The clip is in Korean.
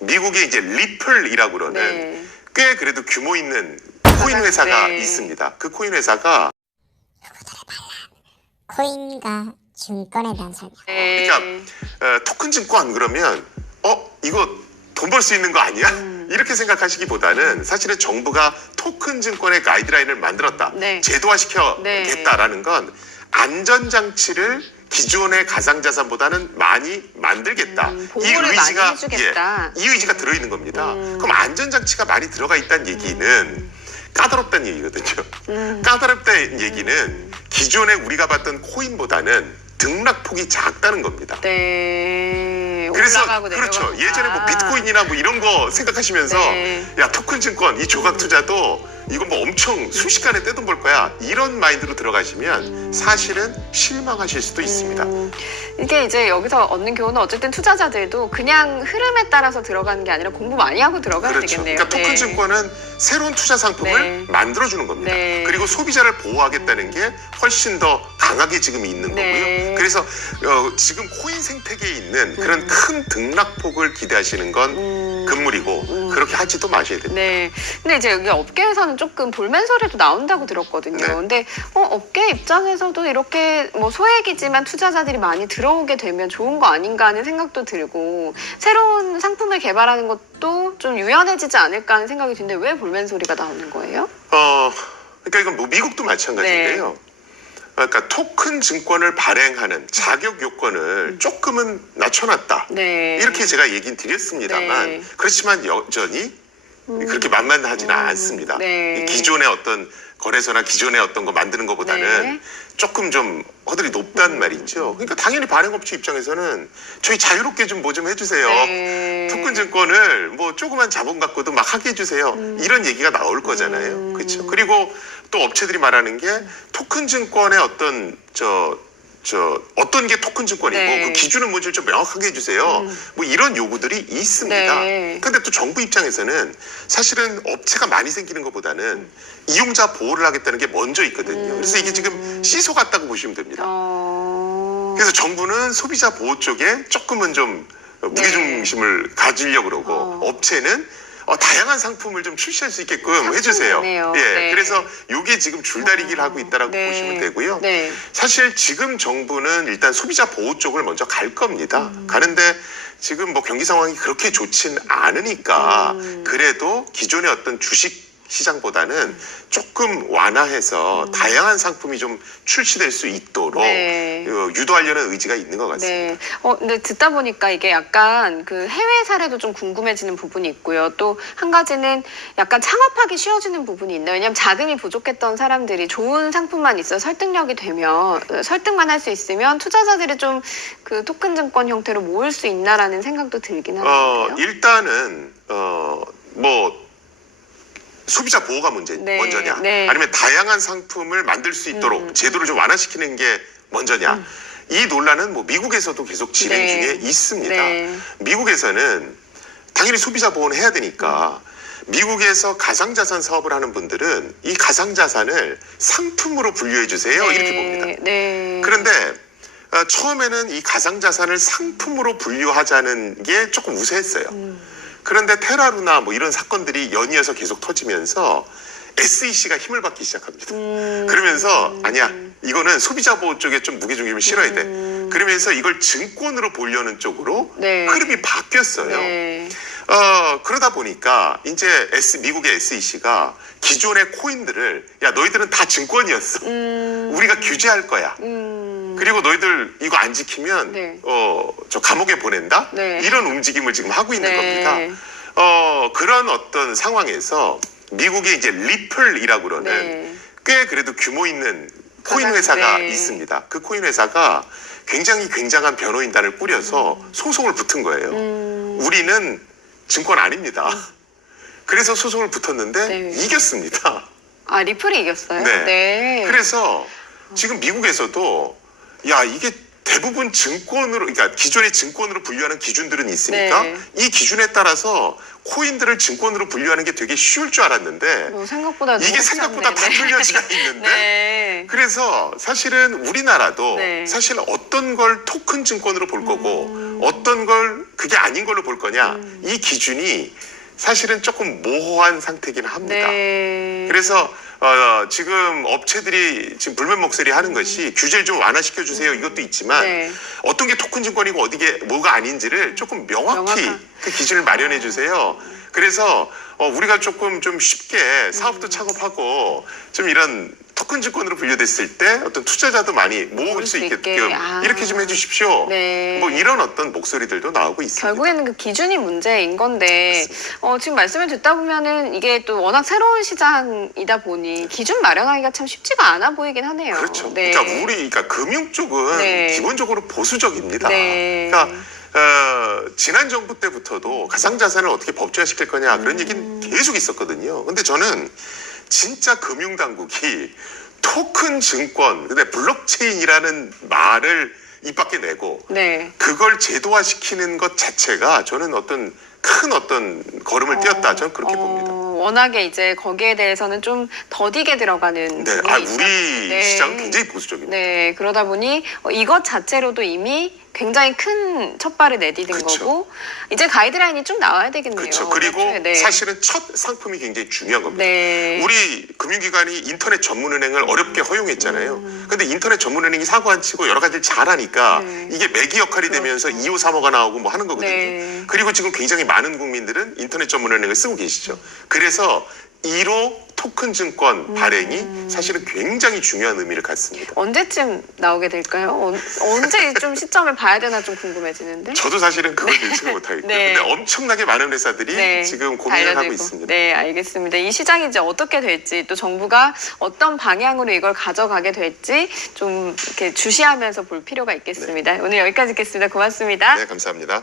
미국의 이제 리플이라고 그러는 네. 꽤 그래도 규모 있는 코인 회사가 네. 있습니다. 그 코인 회사가 코인과 증권에 대한 설명. 네. 그러니까 토큰 증권 그러면 이거 돈 벌 수 있는 거 아니야? 이렇게 생각하시기보다는 사실은 정부가 토큰 증권의 가이드라인을 만들었다. 네. 제도화시켜겠다라는 건 안전장치를 기존의 가상자산보다는 많이 만들겠다. 보호를 많이 해주겠다. 이 의지가 들어있는 겁니다. 그럼 안전장치가 많이 들어가 있다는 얘기는 까다롭다는 얘기거든요. 까다롭다는 얘기는 기존에 우리가 봤던 코인보다는 등락폭이 작다는 겁니다. 네. 그래서 올라가고 그렇죠. 내려가고. 예전에 뭐 비트코인이나 뭐 이런 거 생각하시면서 네. 야 토큰 증권 이 조각 투자도 이거 뭐 엄청 순식간에 떼돈 벌 거야 이런 마인드로 들어가시면 사실은 실망하실 수도 있습니다. 이게 이제 여기서 얻는 교훈은 어쨌든 투자자들도 그냥 흐름에 따라서 들어가는 게 아니라 공부 많이 하고 들어가야 그렇죠. 되겠네요. 그러니까 토큰 네. 증권은 새로운 투자 상품을 네. 만들어주는 겁니다. 네. 그리고 소비자를 보호하겠다는 게 훨씬 더 강하게 지금 있는 네. 거고요. 그래서 지금 코인 생태계에 있는 그런 큰 등락폭을 기대하시는 건 금물이고 그렇게 하지도 마셔야 됩니다. 네. 근데 이제 여기 업계에서는 조금 볼멘 소리도 나온다고 들었거든요. 네. 근데 업계 입장에서도 이렇게 뭐 소액이지만 투자자들이 많이 들어오게 되면 좋은 거 아닌가 하는 생각도 들고 새로운 상품을 개발하는 것도 좀 유연해지지 않을까 하는 생각이 드는데 왜 볼멘 소리가 나오는 거예요? 그러니까 이건 뭐 미국도 마찬가지인데요. 그러니까 토큰 증권을 발행하는 자격 요건을 조금은 낮춰놨다. 네. 이렇게 제가 얘기는 드렸습니다만 네. 그렇지만 여전히 그렇게 만만하지는 않습니다. 네. 기존의 어떤 거래소나 기존의 어떤 거 만드는 것보다는 네. 조금 좀 허들이 높단 말이죠. 그러니까 당연히 발행업체 입장에서는 저희 자유롭게 좀 뭐 좀 해주세요. 네. 토큰 증권을 뭐 조그만 자본 갖고도 막 하게 해주세요. 이런 얘기가 나올 거잖아요. 그렇죠. 그리고 또 업체들이 말하는 게 토큰 증권의 어떤 어떤 게 토큰 증권이고 네. 그 기준은 뭔지 좀 명확하게 해주세요. 뭐 이런 요구들이 있습니다. 네. 근데 또 정부 입장에서는 사실은 업체가 많이 생기는 것보다는 이용자 보호를 하겠다는 게 먼저 있거든요. 그래서 이게 지금 시소 같다고 보시면 됩니다. 그래서 정부는 소비자 보호 쪽에 조금은 좀 무게중심을 가지려고 그러고 업체는 다양한 상품을 좀 출시할 수 있게끔 해주세요. 네. 그래서 이게 지금 줄다리기를 하고 있다라고 네. 보시면 되고요. 네. 사실 지금 정부는 일단 소비자 보호 쪽을 먼저 갈 겁니다. 가는데 지금 뭐 경기 상황이 그렇게 좋진 않으니까 그래도 기존의 어떤 주식 시장보다는 조금 완화해서 다양한 상품이 좀 출시될 수 있도록 유도하려는 의지가 있는 것 같습니다. 네. 근데 듣다 보니까 이게 약간 그 해외 사례도 좀 궁금해지는 부분이 있고요. 또 한 가지는 약간 창업하기 쉬워지는 부분이 있나요? 왜냐하면 자금이 부족했던 사람들이 좋은 상품만 있어 설득력이 되면 설득만 할 수 있으면 투자자들이 좀 그 토큰 증권 형태로 모을 수 있나라는 생각도 들긴 하는데요. 일단은 뭐 소비자 보호가 먼저냐 아니면 다양한 상품을 만들 수 있도록 제도를 좀 완화시키는 게 먼저냐 이 논란은 뭐 미국에서도 계속 진행 중에 있습니다. 미국에서는 당연히 소비자 보호는 해야 되니까 미국에서 가상자산 사업을 하는 분들은 이 가상자산을 상품으로 분류해 주세요 이렇게 봅니다. 그런데 처음에는 이 가상자산을 상품으로 분류하자는 게 조금 우세했어요. 그런데 테라루나 뭐 이런 사건들이 연이어서 계속 터지면서 SEC가 힘을 받기 시작합니다. 그러면서 아니야 이거는 소비자 보호 쪽에 좀 무게중심을 실어야 돼. 그러면서 이걸 증권으로 보려는 쪽으로 흐름이 바뀌었어요. 그러다 보니까 이제 미국의 SEC가 기존의 코인들을 야 너희들은 다 증권이었어. 우리가 규제할 거야. 그리고 너희들 이거 안 지키면 저 감옥에 보낸다. 이런 움직임을 지금 하고 있는 겁니다. 그런 어떤 상황에서 미국의 이제 리플이라고 그러는 꽤 그래도 규모 있는 코인 회사가 있습니다. 그 코인 회사가 굉장한 변호인단을 꾸려서 소송을 붙은 거예요. 우리는 증권 아닙니다. 그래서 소송을 붙었는데 이겼습니다. 아, 리플이 이겼어요? 그래서 지금 미국에서도 야 이게 대부분 증권으로, 그러니까 기존의 증권으로 분류하는 기준들은 있으니까 네. 이 기준에 따라서 코인들을 증권으로 분류하는 게 되게 쉬울 줄 알았는데 생각보다 이게 너무 생각보다 다 어렵지 않네. 틀려지가 있는데 네. 그래서 사실은 우리나라도 네. 사실 어떤 걸 토큰 증권으로 볼 거고 어떤 걸 그게 아닌 걸로 볼 거냐 이 기준이 사실은 조금 모호한 상태긴 합니다. 네. 그래서 지금 업체들이 지금 불면 목소리 하는 것이 규제를 좀 완화시켜 주세요 이것도 있지만 네. 어떤 게 토큰 증권이고 어디게 뭐가 아닌지를 조금 명확히 명확한. 그 기준을 마련해 주세요. 그래서 우리가 조금 좀 쉽게 사업도 창업하고 좀 이런 토큰 증권으로 분류됐을 때 어떤 투자자도 많이 모을 수 있게끔 이렇게 좀 해주십시오. 네. 뭐 이런 어떤 목소리들도 나오고 있습니다. 결국에는 그 기준이 문제인 건데 지금 말씀을 듣다 보면은 이게 또 워낙 새로운 시장이다 보니 기준 마련하기가 참 쉽지가 않아 보이긴 하네요. 그렇죠. 네. 그러니까 금융 쪽은 네. 기본적으로 보수적입니다. 네. 그러니까 지난 정부 때부터도 가상자산을 어떻게 법제화시킬 거냐 그런 얘기는 계속 있었거든요. 근데 저는 진짜 금융당국이 토큰 증권, 근데 블록체인이라는 말을 입 밖에 내고 네. 그걸 제도화시키는 것 자체가 저는 큰 걸음을 띄었다. 저는 그렇게 봅니다. 워낙에 이제 거기에 대해서는 좀 더디게 들어가는 네, 부분이 있다. 우리 네. 시장은 굉장히 보수적입니다. 네, 그러다 보니 이것 자체로도 이미 굉장히 큰 첫발을 내디딘 그쵸. 거고 이제 가이드라인이 쭉 나와야 되겠네요. 그렇죠. 그리고 네. 사실은 첫 상품이 굉장히 중요한 겁니다. 네. 우리 금융기관이 인터넷 전문은행을 어렵게 허용했잖아요. 근데 인터넷 전문은행이 사고 안 치고 여러 가지를 잘하니까 이게 매기 역할이 되면서 2호, 3호가 나오고 뭐 하는 거거든요. 네. 그리고 지금 굉장히 많은 국민들은 인터넷 전문은행을 쓰고 계시죠. 그래서 1호 토큰 증권 발행이 사실은 굉장히 중요한 의미를 갖습니다. 언제쯤 나오게 될까요? 언제 좀 시점을 봐야 되나 좀 궁금해지는데. 저도 사실은 그걸 예측을 못하겠고요. 네. 근데 엄청나게 많은 회사들이 네, 지금 고민을 하고 달려들고. 있습니다. 네, 알겠습니다. 이 시장이 이제 어떻게 될지 또 정부가 어떤 방향으로 이걸 가져가게 될지 좀 이렇게 주시하면서 볼 필요가 있겠습니다. 오늘 여기까지 듣겠습니다. 고맙습니다. 네, 감사합니다.